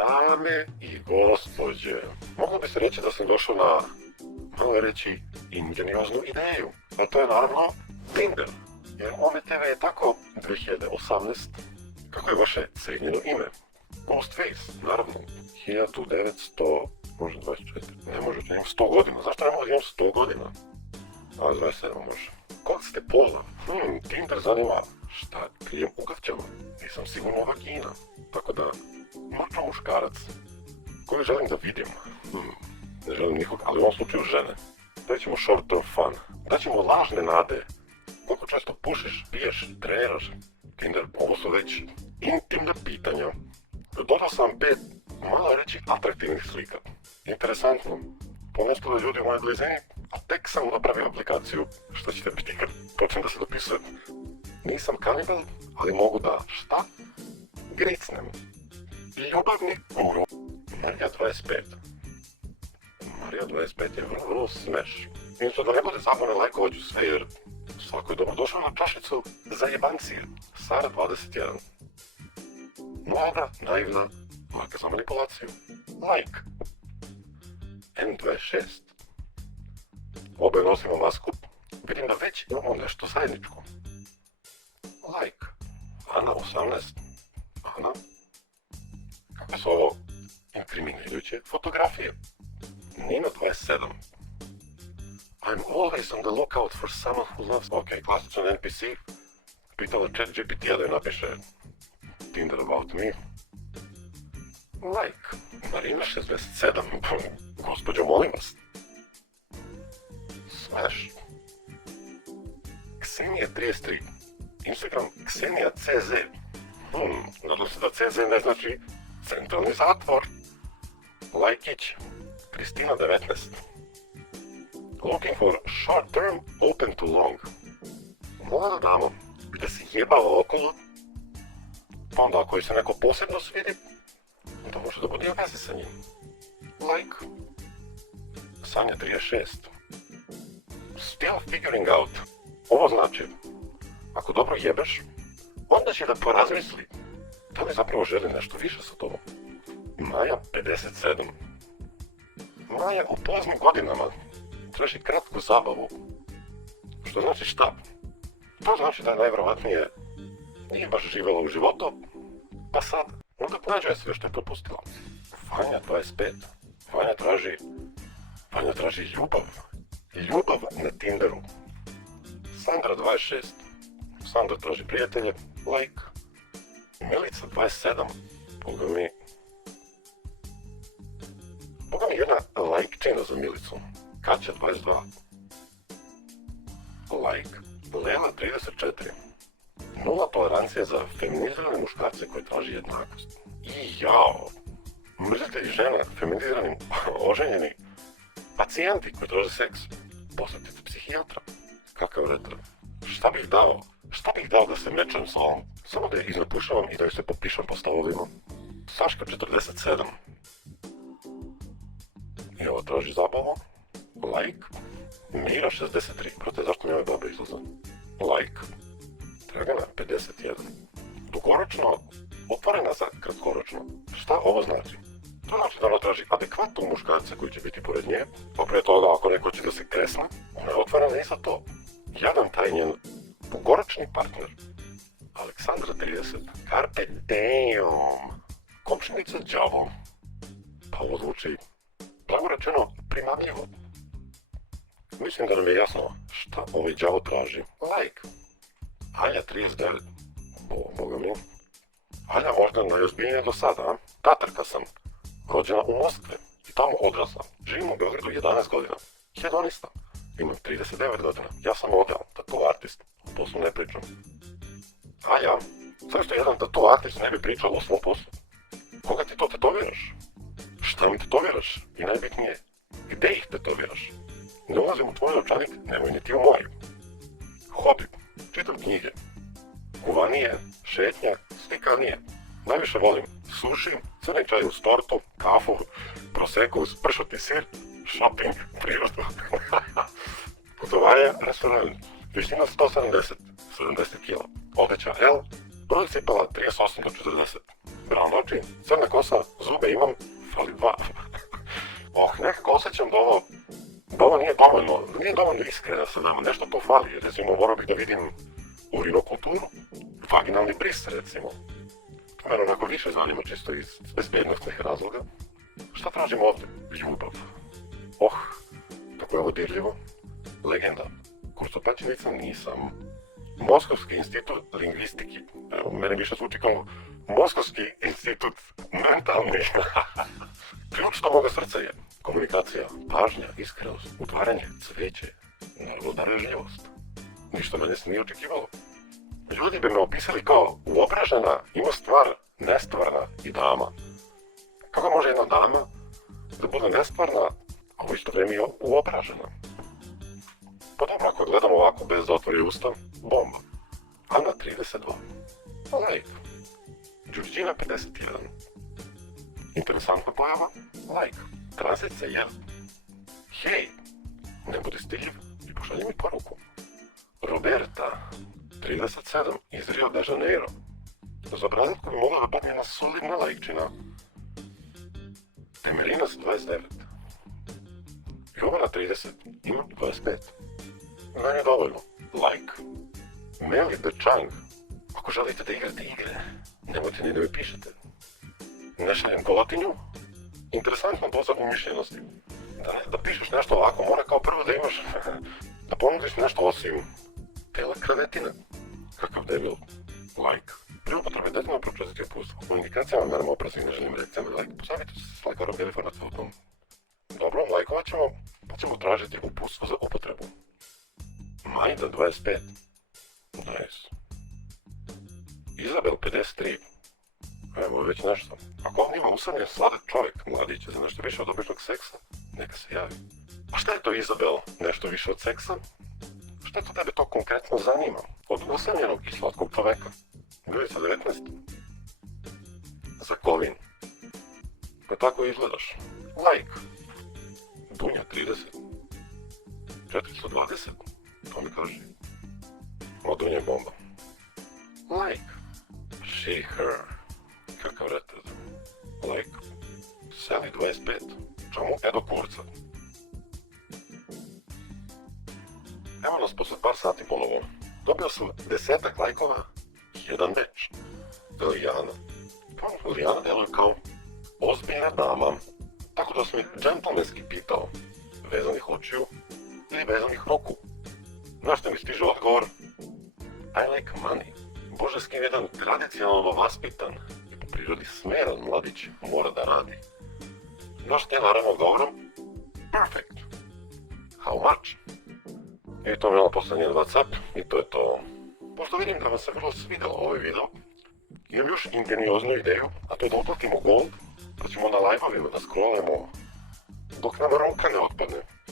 Dame i gospođe, moglo bi se reći da sam došao na, malo reći, ingenioznu ideju. A to je naravno Tinder. Jer OMTV je tako 2018, kako je vaše cijenjeno ime? Ghostface, naravno, 1900, može 24, ne može, imam 100 godina, zašto ne mogu imam 100 godina? A 27 može. Kod ste pola? Tinder zanima šta krijem u gaćama, nisam sigurno vagina, tako da, mrtvo muškarac, koju želim da vidim, ne želim nikog, ali u ovom slučaju žene. Daćemo short term fun, daćemo lažne nade, koliko često pušiš, piješ, treniraš, Tinder, ovo su već intimna pitanja. Dodao sam 5, malo reći, atraktivnih slika. Interesantno, ponestalo je ljudi u mojoj blizini, a tek sam napravio aplikaciju, što ćete biti kad počnem da se dopisujem. Nisam kanibal, ali mogu da, šta? Gricnem. Ljubavni guru. Marija 25. Marija 25 je vrlo smeš. Inače da ne bude zabavno lajkovat ću sve jer svako je dobrodošao na čašicu za jebancije. Sara 21. Mlada, naivna, laka za manipulaciju. Like. N26. Oboje nosimo masku. Vidim da već imamo nešto zajedničko. Like. Ana 18. Ana. Kako su ovo inkriminirajuće fotografije? Nina 27. I'm always on the lookout for someone who loves... Ok, klasičan NPC. Pitala ChatGPT-a da je napiše Tinder about me. Like. Marina 67. Gospođo, molim vas. Smash. Ksenija 33. Instagram Ksenija CZ. Nadam se da CZ ne znači centralni zatvor. Lajkić. Kristina 19. Looking for short term, open to long. Mlada damo, gdje se jebao okolo, pa onda ako se neko posebno svidi, onda može da bude u vezi sa njim. Like. Sanja 36. Still figuring out. Ovo znači, ako dobro jebeš, onda će da porazmisli da li zapravo želi nešto više sa tobom. Maja 57. Maja u poznim godinama traži kratku zabavu. Što znači šta? To znači da je najvjerovatnije nije baš živjela u životu, pa sad onda ponađuje sve što je propustila. Vanja 25. Vanja traži ljubav. Ljubav na Tinderu. Sandra 26. Sandra traži prijatelje. Like. Milica 27. Boga mi jedna lajkčina za Milicu. Kaća 22. Like. Lena 34. Nula tolerancija za feminizirane muškarce koji traži jednakost. I jao. Mrzitelji žena, feminizirani, oženjeni, pacijenti koji traže seks. Posjetite psihijatra. Kakav retro. Šta bih dao da se mečem s ovom? Samo da je iznapušavam i da joj se popišem po stavovima. Saška 47. I ovo traži zabavu. Like. Mira 63. Brate, zašto mi ove babe izlaze? Like. Dragana 51. Dugoročno, otvorena za kratkoročno. Šta ovo znači? To znači da ona traži adekvatnog muškarca koji će biti pored nje, pa prije toga ako neko će da se kresne, ona je otvorena i za to. Jadan taj njen dugoročni partner. Aleksandra 30. Carpe diem. Komšinica đavo. Pa ovo zvuči, blago rečeno, primamljivo. Mislim da nam je jasno šta ovaj đavo traži. Like. Anja 39. Boga mi. Anja možda najozbiljnija do sada, a? Tatarka sam. Rođena u Moskvi i tamo odrasla. Živim u Beogradu 11 godina. Hedonista. Imam 39 godina. Ja sam model, tattoo artist. O poslu ne pričam. A ja, zašto jedan tattoo artist ne bi pričao o svom poslu? Koga ti to tetoviraš? Šta mi tetoviraš? I najbitnije, gde ih tetoviraš? Ne ulazim u tvoj novčanik, nemoj ni ti u moj. Hobi, čitam knjige. Kuvanije, šetnja, slikanije. Najviše volim suši, crni čaj uz tortu, kafu, prosecco uz pršutni sir, shopping, prirodu. Putovanje, restoran, visina 170, 70 kg. Odeća L, broj cipela 38 do 40. Brown oči, crna kosa, zube imam, fali 2. Nekako osjećam da ovo nije dovoljno iskreno sa nama, nešto to fali, recimo morao bih da vidim urinokulturu, vaginalni bris recimo. Mene onako više zanima čisto iz bezbednostnih razloga. Šta tražimo ovdje? Ljubav. Tako je ovo dirljivo. Legenda. Kurcopačenica nisam. Moskovski institut lingvistiki. Evo, mene više zvuči kao Moskovski institut mentalni. Ključ moga srca je komunikacija, pažnja, iskrenost, utvaranje, cveće, naravno darežljivost. Ništa mene se nije očekivalo. Ljudi bi me opisali kao uobražena, ima stvar, nestvarna i dama. Kako može jedna dama da bude nestvarna, a u isto vrijeme uobražena? Pa dobro, ako gledamo ovako bez da otvori usta, bomba. Ana 32. Like. Đurđina 51. Interesantna pojava? Like. Tranzicija 1. Hej, ne budi stiljiv i pošalji mi poruku. Roberta 37 iz Rio de Janeiro. Za obrazitku bi mogla da padne jedna solidna lajkčina. Temerinas 29. Jovana 30. Ima 25. Meni je dovoljno. Like. Meli the Chang. Ako želite da igrate igre, nemojte ni da mi pišete. Ne šaljem golotinju. Interesantna doza umišljenosti. Da pišeš nešto ovako, mora kao prvo da imaš, da ponudiš nešto osim tela krevetine. Kakav debil. Like. Pri upotrebi detaljno pročitati uputstvo. U indikacijama merama oprazi ne želim reakcijama. Like. Posavite se s lajkarom ili farmaceutom. Dobro, lajkovat ćemo, pa ćemo tražiti uputstvo za upotrebu. Majda 25. Nice. Izabel 53. Evo već nešto. Ako on ima usamljen sladak čovjek, mladić, za nešto više od običnog seksa, neka se javi. A šta je to, Izabel, nešto više od seksa? Šta to tebe to konkretno zanima? Od usamljenog i slatkog čoveka? Gledaj sa 19. Za Kovin. Pa tako izgledaš. Like. Dunja 30. 420. To mi kaži. O, Dunja je bomba. Like. She, her. Kakav retard. Like. Sally 25. Čemu Edo Kurca? Evo nas posle par sati ponovo. Dobio sam 10 lajkova i jedan beč. Lijana. Pa Lijana deluje kao ozbiljna dama. Tako da sam ih džentlmenski pitao. Vezanih očiju ili vezanih ruku. Na što mi stiže odgovor? I like money. Božarski jedan tradicionalno vaspitan i po prirodi smeran mladić mora da radi. Na što je naravno odgovorom? Perfect. How much? I to mi je ono poslednje WhatsApp i to je to. Pošto vidim da vam se vrlo svidjelo ovaj video, imam još ingenioznu ideju, a to je da uplatimo gold, pa ćemo na live-ovima da scrollujemo dok nam ruka ne otpadne.